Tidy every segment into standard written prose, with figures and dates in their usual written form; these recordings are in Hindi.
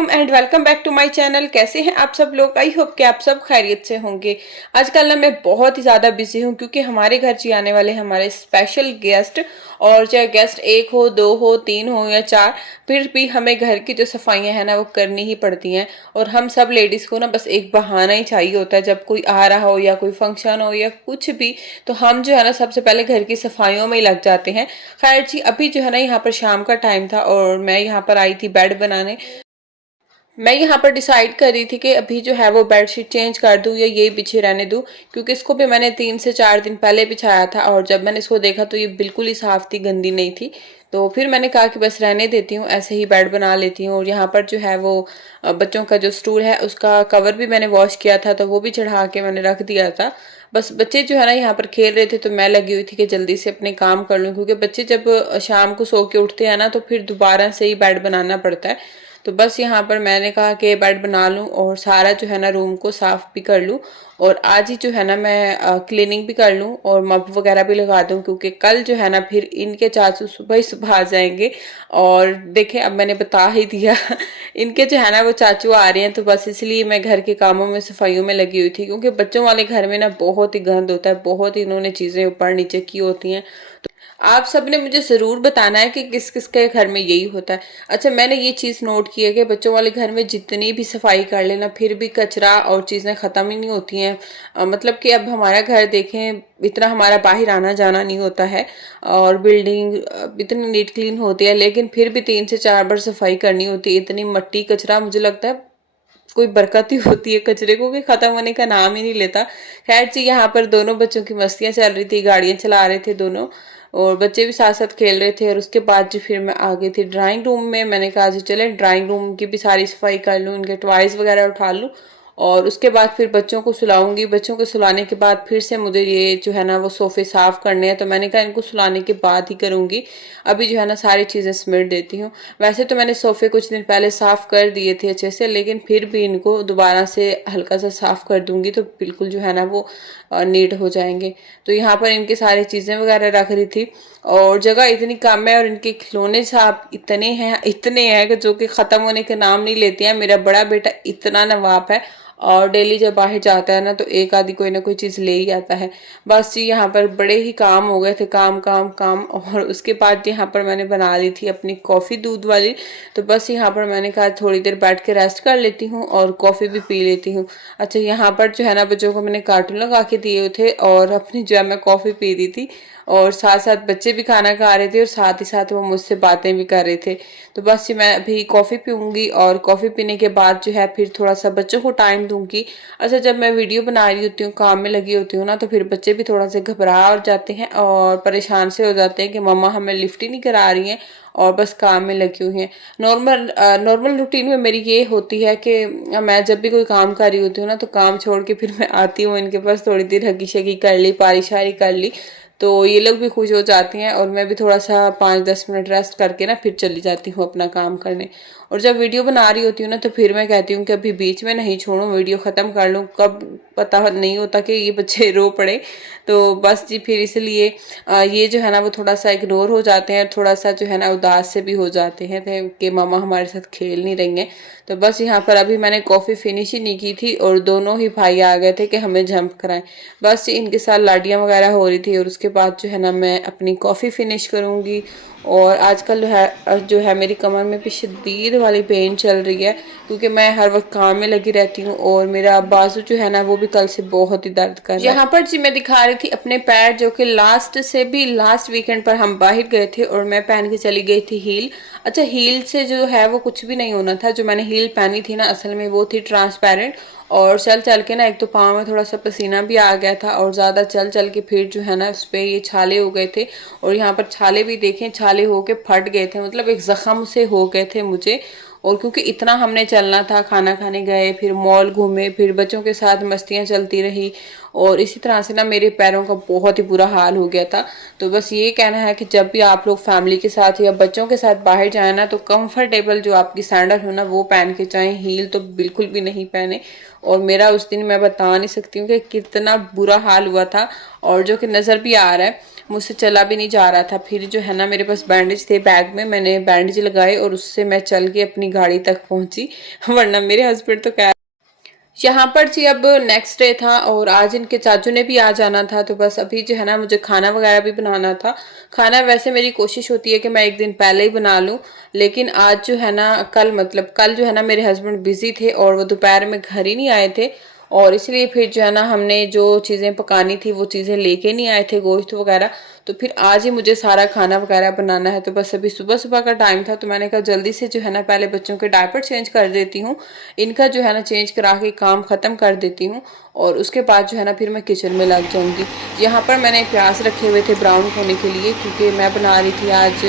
अस्सलाम and welcome back to my channel. कैसे हैं आप सब लोग? आई होप कि आप सब खैरियत से होंगे। आजकल ना मैं बहुत ही ज़्यादा बिजी हूँ क्योंकि हमारे घर जी आने वाले हमारे स्पेशल गेस्ट। और चाहे गेस्ट एक हो, दो हो, तीन हो या चार, फिर भी हमें घर की जो सफाइयाँ हैं ना वो करनी ही पड़ती हैं। और हम सब लेडीज़ को ना बस एक बहाना ही चाहिए होता है, जब कोई आ रहा हो या कोई फंक्शन हो या कुछ भी, तो हम जो है ना सबसे पहले घर की सफाइयों में ही लग जाते हैं। खैर जी, अभी जो है ना यहाँ पर शाम का टाइम था और मैं यहाँ पर आई थी बेड बनाने। मैं यहाँ पर डिसाइड कर रही थी कि अभी जो है वो बेडशीट चेंज कर दूँ या यही बिछे रहने दूँ, क्योंकि इसको भी मैंने 3 से 4 दिन पहले बिछाया था और जब मैंने इसको देखा तो ये बिल्कुल ही साफ थी, गंदी नहीं थी। तो फिर मैंने कहा कि बस रहने देती हूँ, ऐसे ही बेड बना लेती हूँ। और यहाँ पर जो है वो बच्चों का जो स्टूल है उसका कवर भी मैंने वॉश किया था, तो वो भी चढ़ा के मैंने रख दिया था। बस बच्चे जो है ना यहाँ पर खेल रहे थे तो मैं लगी हुई थी कि जल्दी से अपने काम कर लूँ, क्योंकि बच्चे जब शाम को सो के उठते हैं ना तो फिर दोबारा से ही बेड बनाना पड़ता है। तो बस यहाँ पर मैंने कहा कि बेड बना लूँ और सारा जो है ना रूम को साफ भी कर लूँ। और आज ही जो है ना मैं क्लीनिंग भी कर लूँ और मप वगैरह भी लगा दूँ, क्योंकि कल जो है ना फिर इनके चाचू सुबह ही सुबह आ जाएंगे। और देखें, अब मैंने बता ही दिया इनके जो है ना वो चाचू आ रहे हैं, तो बस इसलिए मैं घर के कामों में सफाइयों में लगी हुई थी, क्योंकि बच्चों वाले घर में ना बहुत ही गंद होता है, बहुत ही इन्होंने चीज़ें ऊपर नीचे की होती हैं। आप सबने मुझे ज़रूर बताना है कि किस किस के घर में यही होता है। अच्छा, मैंने ये चीज़ नोट की है कि बच्चों वाले घर में जितनी भी सफाई कर लेना फिर भी कचरा और चीज़ें ख़त्म ही नहीं होती हैं। मतलब कि अब हमारा घर देखें, इतना हमारा बाहर आना जाना नहीं होता है और बिल्डिंग इतनी नीट क्लीन होती है, लेकिन फिर भी 3 से 4 बार सफाई करनी होती है। इतनी मट्टी कचरा, मुझे लगता है कोई बरकत ही होती है कचरे को कि खत्म होने का नाम ही नहीं लेता। खैर जी, यहाँ पर दोनों बच्चों की मस्तियाँ चल रही थी, गाड़ियाँ चला रहे थे दोनों, और बच्चे भी साथ साथ खेल रहे थे। और उसके बाद जी फिर मैं आ गई थी ड्राइंग रूम में। मैंने कहा जी चले ड्राइंग रूम की भी सारी सफाई कर लूँ, इनके टॉयज वगैरह उठा लूँ और उसके बाद फिर बच्चों को सुलाऊंगी। बच्चों को सुलाने के बाद फिर से मुझे ये जो है ना वो सोफे साफ करने हैं, तो मैंने कहा इनको सुलाने के बाद ही करूंगी। अभी जो है ना सारी चीज़ें समेट देती हूँ। वैसे तो मैंने सोफे कुछ दिन पहले साफ कर दिए थे अच्छे से, लेकिन फिर भी इनको दोबारा से हल्का सा साफ कर दूंगी तो बिल्कुल जो है ना वो नीट हो जाएंगे। तो यहाँ पर इनकी सारी चीज़ें वगैरह रख रही थी और जगह इतनी कम है और इनके खिलौने साहब इतने हैं कि जो कि ख़त्म होने के नाम नहीं लेते हैं। मेरा बड़ा बेटा इतना नवाब है और डेली जब बाहर जाता है ना तो एक आधी कोई ना कोई चीज़ ले ही आता है। बस जी यहाँ पर बड़े ही काम हो गए थे, काम काम काम। और उसके बाद यहाँ पर मैंने बना ली थी अपनी कॉफ़ी दूध वाली। तो बस यहाँ पर मैंने कहा थोड़ी देर बैठ के रेस्ट कर लेती हूँ और कॉफ़ी भी पी लेती हूँ। अच्छा, यहाँ पर जो है ना बच्चों को मैंने कार्टून लगा के दिए थे और अपनी जो है मैं कॉफ़ी पी रही थी और साथ साथ बच्चे भी खाना खा रहे थे और साथ ही साथ वो मुझसे बातें भी कर रहे थे। तो बस ये मैं अभी कॉफ़ी पीऊँगी और कॉफ़ी पीने के बाद जो है फिर थोड़ा सा बच्चों को टाइम दूंगी। अच्छा, जब मैं वीडियो बना रही होती हूँ, काम में लगी होती हूँ ना, तो फिर बच्चे भी थोड़ा सा घबरा और जाते हैं और परेशान से हो जाते हैं कि मम्मा हमें लिफ्ट ही नहीं करा रही हैं और बस काम में लगी हुई हैं। नॉर्मल रूटीन में मेरी ये होती है कि मैं जब भी कोई काम कर रही होती हूँ ना तो काम छोड़ के फिर मैं आती हूँ इनके पास, थोड़ी देर हगी शगी कर ली, पारी शारी कर ली, तो ये लोग भी खुश हो जाती हैं और मैं भी थोड़ा सा 5-10 मिनट रेस्ट करके ना फिर चली जाती हूँ अपना काम करने। और जब वीडियो बना रही होती हूँ ना तो फिर मैं कहती हूँ कि अभी बीच में नहीं छोड़ूं, वीडियो ख़त्म कर लूँ, कब पता नहीं होता कि ये बच्चे रो पड़े। तो बस जी फिर इसलिए ये जो है ना वो थोड़ा सा इग्नोर हो जाते हैं, थोड़ा सा जो है ना उदास से भी हो जाते हैं कि मामा हमारे साथ खेल नहीं रही हैं। तो बस यहाँ पर अभी मैंने कॉफ़ी फिनिश ही नहीं की थी और दोनों ही भाई आ गए थे कि हमें जंप कराएं। बस इनके साथ लाडियाँ वगैरह हो रही थी और उसके बाद जो है ना मैं अपनी कॉफ़ी फिनिश करूँगी। और आजकल जो है मेरी कमर में भी शदीद वाली पेन चल रही है, क्योंकि मैं हर वक्त काम में लगी रहती हूँ और मेरा बाजू जो है ना वो भी कल से बहुत ही दर्द कर रहा है। यहाँ पर जी मैं दिखा रही थी अपने पैर, जो कि लास्ट वीकेंड पर हम बाहर गए थे और मैं पहन के चली गई थी हील। अच्छा, हील से जो है वो कुछ भी नहीं होना था। जो मैंने हील पहनी थी ना असल में वो थी ट्रांसपेरेंट, और चल चल के ना एक तो पाँव में थोड़ा सा पसीना भी आ गया था और ज़्यादा चल चल के फिर जो है ना उस पर ये छाले हो गए थे। और यहाँ पर छाले भी देखें, छाले होके फट गए थे, मतलब एक ज़ख़म से हो गए थे मुझे। और क्योंकि इतना हमने चलना था, खाना खाने गए, फिर मॉल घूमे, फिर बच्चों के साथ मस्तियाँ चलती रही और इसी तरह से ना मेरे पैरों का बहुत ही बुरा हाल हो गया था। तो बस ये कहना है कि जब भी आप लोग फैमिली के साथ या बच्चों के साथ बाहर जाए ना तो कंफर्टेबल जो आपकी सैंडल हो ना वो पहन के जाएं, हील तो बिल्कुल भी नहीं पहने। और मेरा उस दिन मैं बता नहीं सकती हूँ कि कितना बुरा हाल हुआ था, और जो कि नज़र भी आ रहा है, मुझसे चला भी नहीं जा रहा था। फिर जो है ना मेरे पास बैंडेज थे बैग में, मैंने बैंडेज लगाए और उससे मैं चल के अपनी गाड़ी तक पहुंची वरना मेरे हस्बैंड तो कह यहाँ पर जी अब नेक्स्ट डे था और आज इनके चाचू ने भी आ जाना था, तो बस अभी जो है ना मुझे खाना वगैरह भी बनाना था। खाना वैसे मेरी कोशिश होती है कि मैं एक दिन पहले ही बना लूँ, लेकिन आज जो है ना कल जो है ना मेरे हस्बैंड बिजी थे और वो दोपहर में घर ही नहीं आए थे, और इसलिए फिर जो है ना हमने जो चीज़ें पकानी थी वो चीज़ें लेके नहीं आए थे, गोश्त वगैरह। तो फिर आज ही मुझे सारा खाना वगैरह बनाना है। तो बस अभी सुबह सुबह का टाइम था, तो मैंने कहा जल्दी से जो है ना पहले बच्चों के डायपर चेंज कर देती हूँ, इनका जो है ना चेंज करा के काम ख़त्म कर देती हूँ, और उसके बाद जो है ना फिर मैं किचन में लग जाऊँगी। यहाँ पर मैंने प्याज रखे हुए थे ब्राउन होने के लिए, क्योंकि मैं बना रही थी आज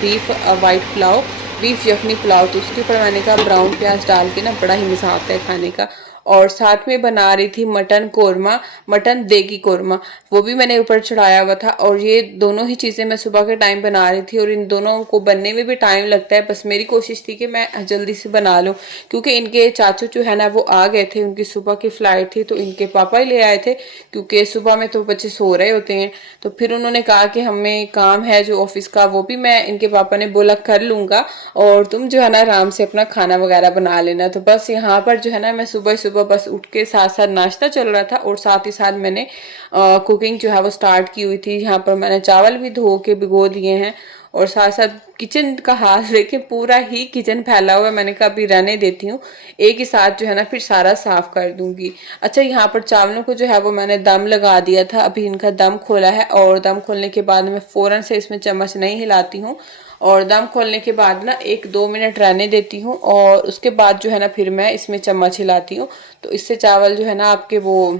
बीफ वाइट पुलाव, बीफ यखनी पुलाव। तो उसके ऊपर मैंने कहा ब्राउन प्याज डाल के ना बड़ा ही मज़ा आता है खाने का। और साथ में बना रही थी मटन कोरमा, मटन देगी कोरमा, वो भी मैंने ऊपर चढ़ाया हुआ था। और ये दोनों ही चीज़ें मैं सुबह के टाइम बना रही थी, और इन दोनों को बनने में भी टाइम लगता है। बस मेरी कोशिश थी कि मैं जल्दी से बना लूँ, क्योंकि इनके चाचू जो है ना वो आ गए थे, उनकी सुबह की फ़्लाइट थी, तो इनके पापा ही ले आए थे, क्योंकि सुबह में तो बच्चे सो रहे होते हैं। तो फिर उन्होंने कहा कि हमें काम है जो ऑफिस का, वो भी मैं, इनके पापा ने बोला कर लूँगा, और तुम जो है ना आराम से अपना खाना वगैरह बना लेना। तो बस यहाँ पर जो है ना मैं सुबह सुबह बस उठ के साथ साथ नाश्ता चल रहा था, और साथ ही साथ मैंने कुकिंग जो है वो स्टार्ट की हुई थी। यहाँ पर मैंने चावल भी धो के भिगो दिए हैं, और साथ साथ किचन का हाल देखिए, पूरा ही किचन फैला हुआ है। मैंने कहा अभी रहने देती हूँ, एक ही साथ जो है ना फिर सारा साफ कर दूंगी। अच्छा, यहाँ पर चावलों को जो है वो मैंने दम लगा दिया था, अभी इनका दम खोला है, और दम खोलने के बाद मैं फ़ौरन से इसमें चम्मच नहीं हिलाती हूँ, और दम खोलने के बाद ना 1-2 मिनट रहने देती हूँ, और उसके बाद जो है ना फिर मैं इसमें चम्मच हिलाती हूँ। तो इससे चावल जो है ना आपके वो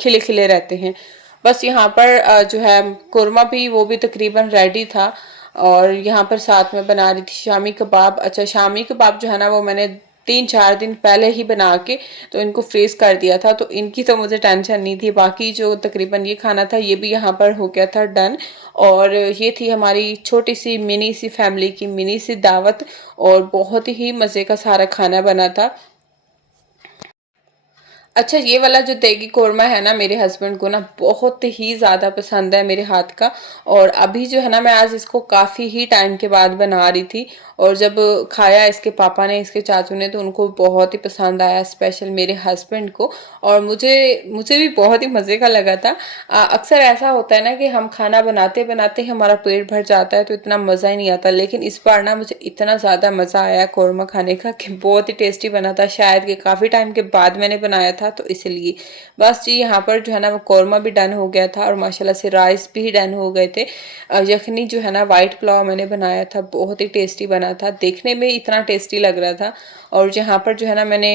खिले खिले रहते हैं। बस यहाँ पर जो है कोरमा भी, वो भी तकरीबन रेडी था। और यहाँ पर साथ में बना रही थी शामी कबाब। अच्छा, शामी कबाब जो है ना वो मैंने 3-4 दिन पहले ही बना के तो इनको फ्रीज कर दिया था, तो इनकी तो मुझे टेंशन नहीं थी। बाकी जो तकरीबन ये खाना था ये भी यहाँ पर हो गया था डन। और ये थी हमारी छोटी सी मिनी सी फैमिली की मिनी सी दावत, और बहुत ही मज़े का सारा खाना बना था। अच्छा, ये वाला जो देगी कोरमा है ना, मेरे हस्बैंड को ना बहुत ही ज़्यादा पसंद है मेरे हाथ का। और अभी जो है ना मैं आज इसको काफ़ी ही टाइम के बाद बना रही थी, और जब खाया इसके पापा ने, इसके चाचू ने, तो उनको बहुत ही पसंद आया, स्पेशल मेरे हस्बैंड को। और मुझे मुझे भी बहुत ही मज़े का लगा था। अक्सर ऐसा होता है ना कि हम खाना बनाते बनाते हमारा पेट भर जाता है तो इतना मज़ा ही नहीं आता, लेकिन इस बार ना मुझे इतना ज़्यादा मज़ा आया कौरमा खाने का कि बहुत ही टेस्टी बना था। शायद कि काफ़ी टाइम के बाद मैंने बनाया था, तो इसलिए बस जी यहाँ पर जो है ना वो कौरमा भी डन हो गया था, और माशाल्लाह से राइस भी डन हो गए थे। यखनी जो है ना वाइट पुलाव मैंने बनाया था, बहुत ही टेस्टी बना था, देखने में इतना टेस्टी लग रहा था। और यहाँ पर जो है ना मैंने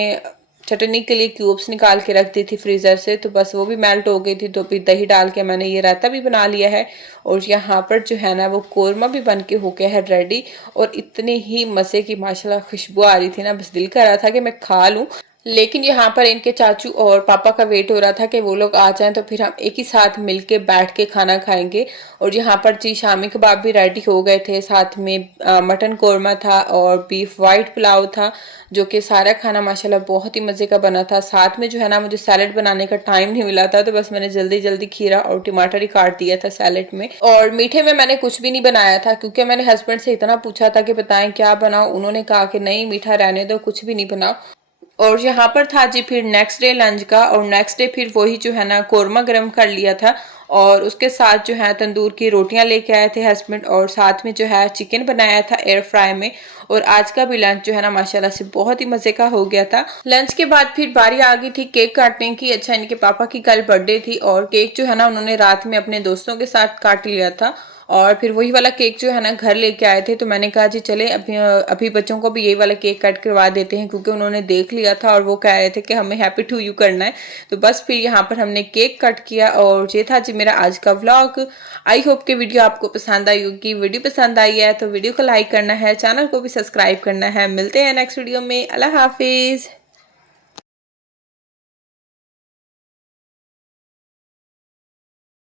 चटनी के लिए क्यूब्स निकाल के रख दी थी फ्रीज़र से, तो बस वो भी मेल्ट हो गई थी, तो फिर दही डाल के मैंने ये रायता भी बना लिया है। और यहाँ पर जो है ना वो कौरमा भी बन के हो गया है रेडी, और इतनी ही मज़े की माशाल्लाह खुशबू आ रही थी ना, बस दिल कर रहा था कि मैं खा लूँ। लेकिन यहाँ पर इनके चाचू और पापा का वेट हो रहा था कि वो लोग आ जाएं, तो फिर हम एक ही साथ मिलके बैठ के खाना खाएंगे। और यहाँ पर जी शामी कबाब भी रेडी हो गए थे, साथ में मटन कौरमा था और बीफ वाइट पुलाव था, जो कि सारा खाना माशाल्लाह बहुत ही मज़े का बना था। साथ में जो है ना मुझे सैलेड बनाने का टाइम नहीं मिला था, तो बस मैंने जल्दी जल्दी खीरा और टमाटर ही काट दिया था सैलेड में। और मीठे में मैंने कुछ भी नहीं बनाया था, क्योंकि मैंने हस्बैंड से इतना पूछा था कि बताएं क्या बनाओ, उन्होंने कहा कि नहीं मीठा रहने दो, कुछ भी नहीं बनाओ। और यहाँ पर था जी फिर नेक्स्ट डे लंच का, और नेक्स्ट डे फिर वही जो है ना कौरमा गर्म कर लिया था, और उसके साथ जो है तंदूर की रोटियां लेके आए थे हस्बैंड, और साथ में जो है चिकन बनाया था एयर फ्राई में। और आज का भी लंच जो है ना माशाल्लाह से बहुत ही मज़े का हो गया था। लंच के बाद फिर बारी आ गई थी केक काटने की। अच्छा, इनके पापा की कल बर्थडे थी, और केक जो है ना उन्होंने रात में अपने दोस्तों के साथ काट लिया था, और फिर वही वाला केक जो है ना घर लेके आए थे। तो मैंने कहा जी चले अभी अभी बच्चों को भी यही वाला केक कट करवा देते हैं, क्योंकि उन्होंने देख लिया था और वो कह रहे थे कि हमें हैप्पी टू यू करना है। तो बस फिर यहाँ पर हमने केक कट किया, और ये था जी मेरा आज का व्लॉग। आई होप कि वीडियो आपको पसंद आई होगी। वीडियो पसंद आई है तो वीडियो को लाइक करना है, चैनल को भी सब्सक्राइब करना है। मिलते हैं नेक्स्ट वीडियो में। अल्लाह हाफिज़।